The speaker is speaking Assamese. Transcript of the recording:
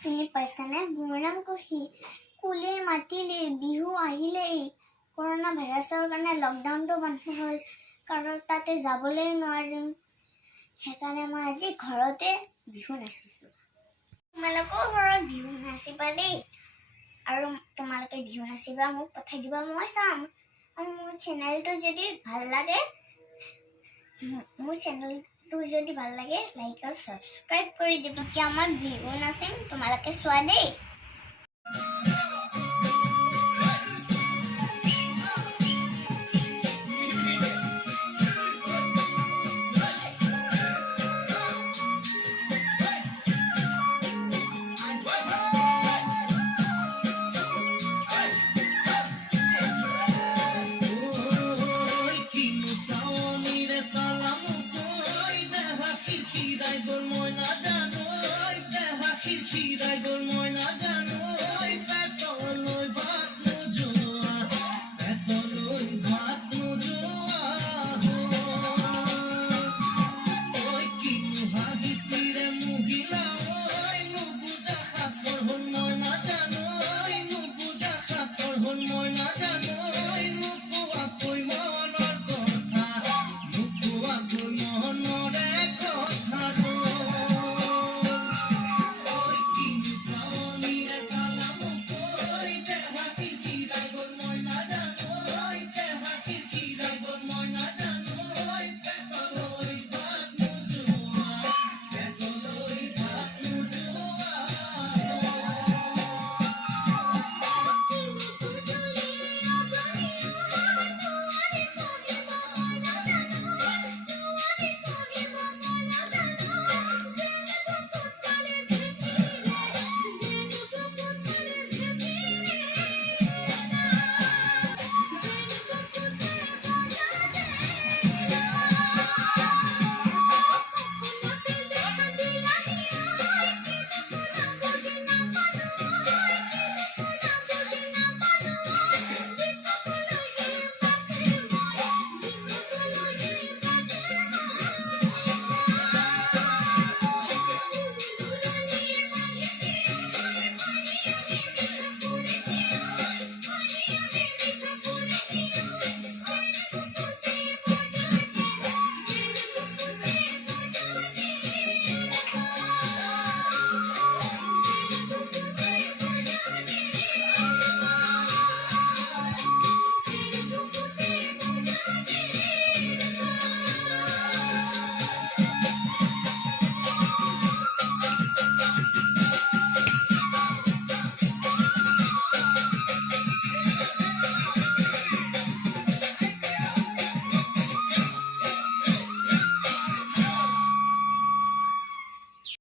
চিনি পাইছানে? মোৰ নাম কুহি। কুলিয়ে মাতিলেই, বিহু আহিলেই। কৰোণা ভাইৰাছৰ কাৰণে লকডাউনটো বন্ধ হ'ল, কাৰণ তাতে যাবলৈ নোৱাৰিম। সেইকাৰণে মই আজি ঘৰতে বিহু নাচিছোঁ। তোমালোকেও ঘৰত বিহু নাচিবা দেই, আৰু তোমালোকে বিহু নাচিবা, মোক পঠাই দিবা, মই চাম। আৰু মোৰ চেনেলটো যদি ভাল লাগে লাইক আৰু ছাবস্ক্ৰাইব কৰি দিব। এতিয়া মই বিহু নাচিম, তোমালোকে চোৱা দেই।